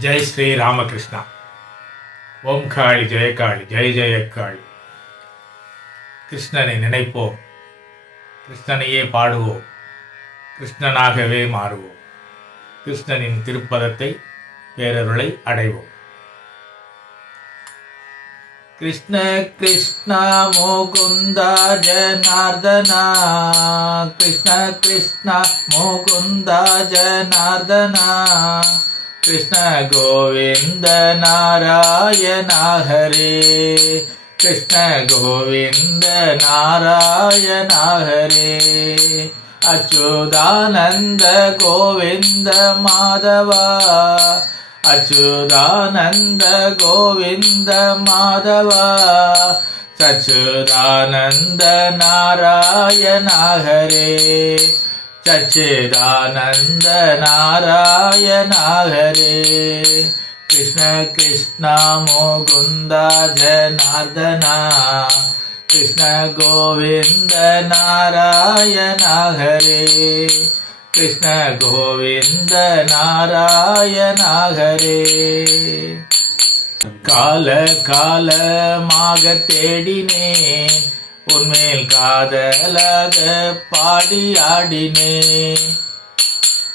ஜெய் ஸ்ரீ ராமகிருஷ்ணா. ஓம் காளி ஜெயகாளி ஜெய ஜெயக்காளி கிருஷ்ணனை நினைப்போம். கிருஷ்ணனையே பாடுவோம். கிருஷ்ணனாகவே மாறுவோம். கிருஷ்ணனின் திருப்பதத்தை பேரருளை அடைவோம். கிருஷ்ண கிருஷ்ணா மோகுந்தா ஜனார்தனா. கிருஷ்ண கிருஷ்ணா மோகுந்தா ஜனார்தனா. கிருஷ்ண கோவிந்த நாராயண ஹரே கிருஷ்ண கோவிந்த நாராயண ஹரே அச்சுதானந்த கோவிந்த மாதவா அச்சுதானந்த கோவிந்த மாதவா சச்சுதானந்த நாராயண ஹரே சச்சிதானந்த நாராயணாகரே கிருஷ்ண கிருஷ்ணா மோகுந்தா ஜனார்தனா. கிருஷ்ண கோவிந்த நாராயணாகரே. கிருஷ்ண கோவிந்த நாராயணாகரே. கால காலமாக தேடினேன். உன்மேல் காதலாக பாடி ஆடினேன்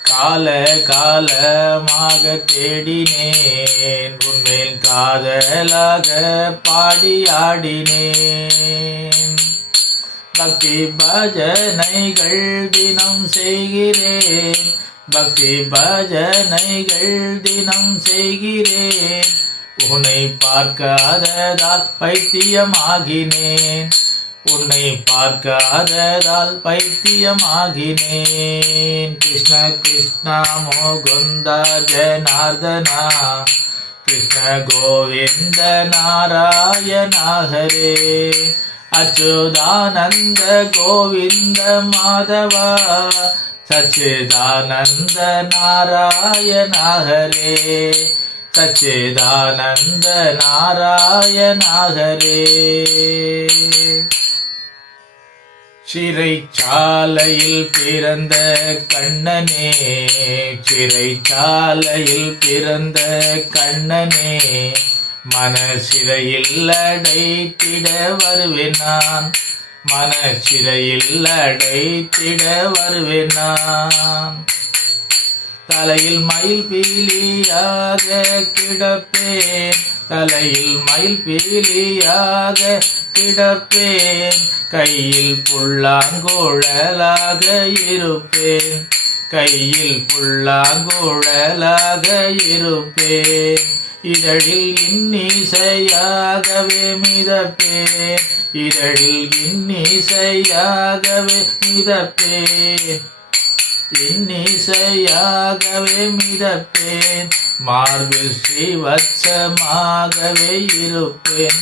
கால காலமாக தேடினேன். உன்மேல் காதலாக பாடி ஆடினேன். பக்தி பஜனைகள் தினம் செய்கிறேன். பக்தி பஜனைகள் தினம் செய்கிறேன். உன்னை பார்க்காததால் பைத்தியமாகினேன் உன்னை பார்க்காததால் பைத்தியமாகினேன். கிருஷ்ண கிருஷ்ணா மோகுந்தா ஜனார்தனா. கிருஷ்ண கோவிந்த நாராயணாகரே. அச்சுதானந்த கோவிந்த மாதவா. சச்சிதானந்த நாராயணாகரே. சச்சிதானந்த நாராயணாகரே. சிறைச்சாலையில் பிறந்த கண்ணனே சிறைச்சாலையில் பிறந்த கண்ணனே மனசிறையில் அடைத்திட வருவேனான் நான். மனசிறையில் அடைத்திட வருவேனான் தலையில் மயில் பீலியாக கிடப்பேன். தலையில் மயில் பீலியாக கிடப்பேன். கையில் புல்லாங்குழலாக இருப்பேன். கையில் புல்லாங்குழலாக இருப்பேன். இதழில் இன்னிசையாகவே மிதப்பேன். இதழில் இன்னிசையாகவே மிதப்பேன். இன்னிசையாகவே மிதப்பேன். மார்பில் ஸ்ரீவச்சமாகவே இருப்பேன்.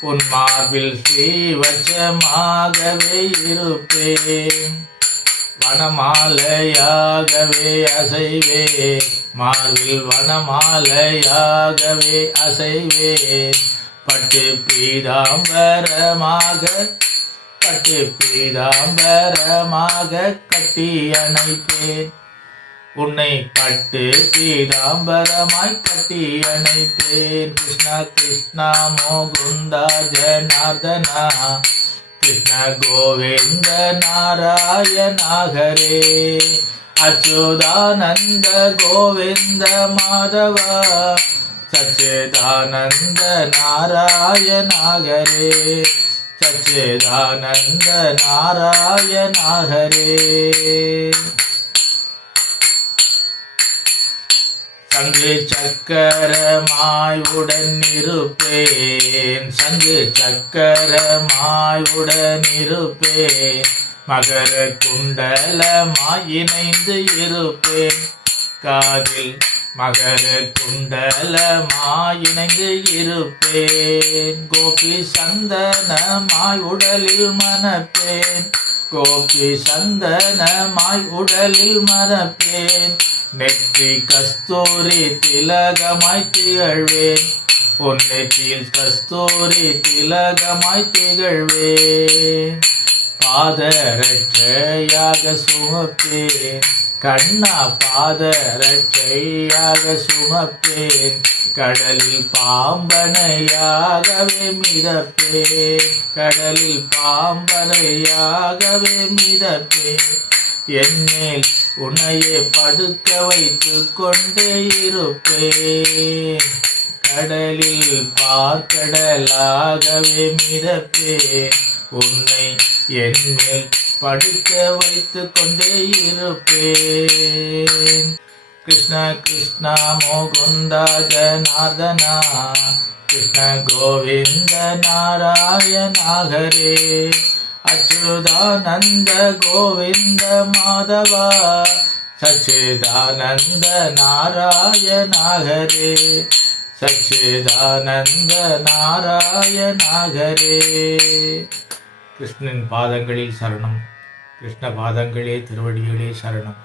உன் மார்பில் ஸ்ரீவச்சமாகவே இருப்பேன். வனமாலையாகவே அசைவேன். மார்பில் வனமாலையாகவே அசைவேன். பட்டு பீதாம்பரமாக பட்டு பீதாம்பரமாக கட்டி அணைத்தேன். உன்னை பட்டு பீதாம்பரமாய் கட்டி அணைத்தேன். கிருஷ்ணா கிருஷ்ணா மோகுந்தா ஜனார்தனா கிருஷ்ண கோவிந்த நாராயணாகரே. அச்சுதானந்த கோவிந்த மாதவா சச்சிதானந்த நாராயணாகரே. சச்சிதானந்த நாராயண ஹரே சங்கு சக்கரமாய் உடன் இருப்பேன் சங்கு சக்கரமாய் உடன் இருப்பேன் மகர குண்டலமாய் இணைந்து இருப்பேன். காதில் மகர குண்டலமாய் இணைந்து இருப்பேன். கோபி சந்தனமாய் உடலில் மனப்பேன். கோபி சந்தனமாய் உடலில் மனப்பேன். நெற்றி கஸ்தூரி திலகமாய் திகழ்வேன். உன் நெற்றியில் கஸ்தூரி திலகமாய் திகழ்வேன். பாதரட்சையாக சுமப்பேன். கண்ணா பாத ரட்சையாக சுமப்பேன். கடலில் பாம்பனையாகவே மிதப்பேன். கடலில் பாம்பனையாகவே மிதப்பேன். என்னில் உன்னையே படுக்க வைத்து கொண்டே இருப்பேன். கடலில் பார்க்கடலாகவே மிதப்பேன். உன்னை என் மேல் படிக்க வைத்து கொண்டே இருப்பேன். கிருஷ்ண கிருஷ்ணா மோகுந்தா ஜனார்தனா. கிருஷ்ண கோவிந்த நாராயணாகரே. அச்சுதானந்த கோவிந்த மாதவா. சச்சிதானந்த நாராயணாகரே. சச்சிதானந்த நாராயணாகரே. கிருஷ்ணன் பாதங்களில் சரணம். கிருஷ்ண பாதங்களே திருவடிகளே சரணம்.